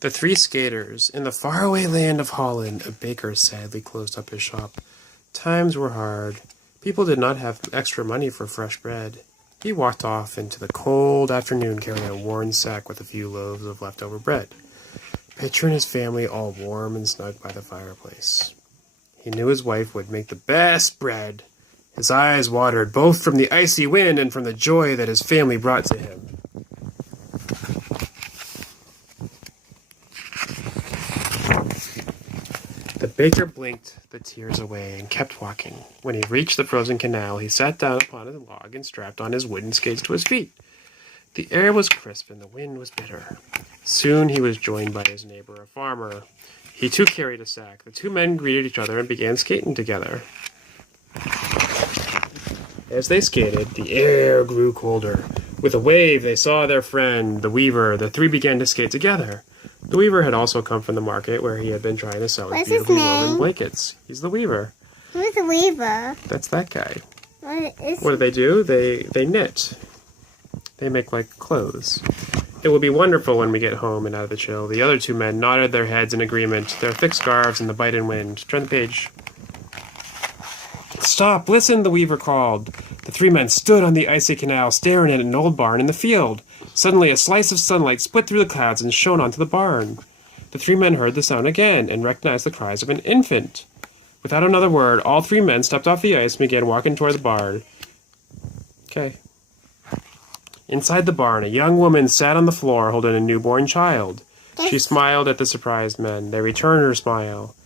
The three skaters. In the faraway land of Holland, a baker sadly closed up his shop. Times were hard. People did not have extra money for fresh bread. He walked off into the cold afternoon carrying a worn sack with a few loaves of leftover bread. Picturing his family all warm and snug by the fireplace. He knew his wife would make the best bread. His eyes watered both from the icy wind and from the joy that his family brought to him. The baker blinked the tears away and kept walking. When he reached the frozen canal, he sat down upon a log and strapped on his wooden skates to his feet. The air was crisp and the wind was bitter. Soon he was joined by his neighbor, a farmer. He too carried a sack. The two men greeted each other and began skating together. As they skated, the air grew colder. With a wave, they saw their friend, the weaver. The three began to skate together. The weaver had also come from the market where he had been trying to sell his beautifully woven blankets. He's the weaver. Who's the weaver? That's that guy. What do? They knit. They make like clothes. It will be wonderful when we get home and out of the chill. The other two men nodded their heads in agreement, their thick scarves in the biting wind. Turn the page. Stop! Listen, the weaver called. The three men stood on the icy canal, staring at an old barn in the field. Suddenly, a slice of sunlight split through the clouds and shone onto the barn. The three men heard the sound again and recognized the cries of an infant. Without another word, all three men stepped off the ice and began walking toward the barn. Okay. Inside the barn, a young woman sat on the floor holding a newborn child. She smiled at the surprised men. They returned her smile.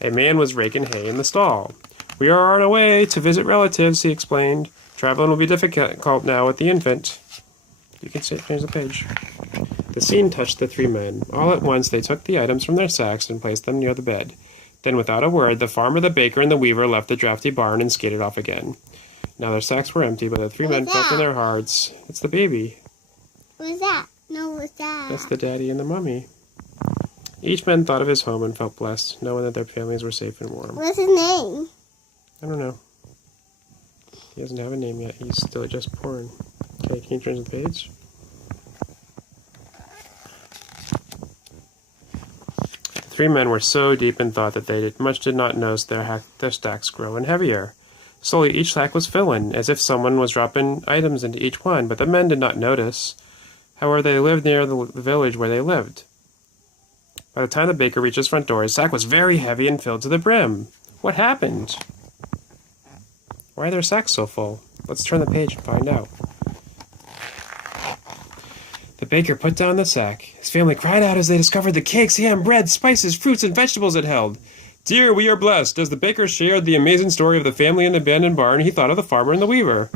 A man was raking hay in the stall. We are on our way to visit relatives, he explained. Traveling will be difficult now with the infant. You can change the page. The scene touched the three men. All at once they took the items from their sacks and placed them near the bed. Then without a word, the farmer, the baker, and the weaver left the drafty barn and skated off again. Now their sacks were empty, but the three men felt in their hearts. It's the baby. Who's that? No, who's that? That's the daddy and the mummy. Each man thought of his home and felt blessed, knowing that their families were safe and warm. What's his name? I don't know. He doesn't have a name yet. He's still just born. Okay, can you turn the page? Three men were so deep in thought that they did not notice their stacks growing heavier. Slowly each sack was filling, as if someone was dropping items into each one, but the men did not notice. However, they lived near the village where they lived. By the time the baker reached his front door, his sack was very heavy and filled to the brim. What happened? Why are their sacks so full? Let's turn the page and find out. The baker put down the sack. His family cried out as they discovered the cakes, ham, bread, spices, fruits, and vegetables it held. Dear, we are blessed. As the baker shared the amazing story of the family in the abandoned barn, he thought of the farmer and the weaver.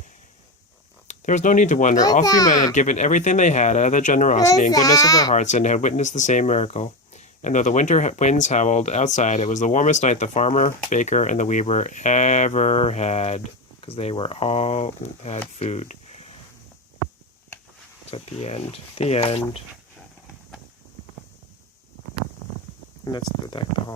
There was no need to wonder. All three men had given everything they had out of the generosity and goodness of their hearts and had witnessed the same miracle. And though the winter winds howled outside, it was the warmest night the farmer, baker, and the weaver ever had, because they were all had food. It's at the end. The end. And that's the deck, the hall.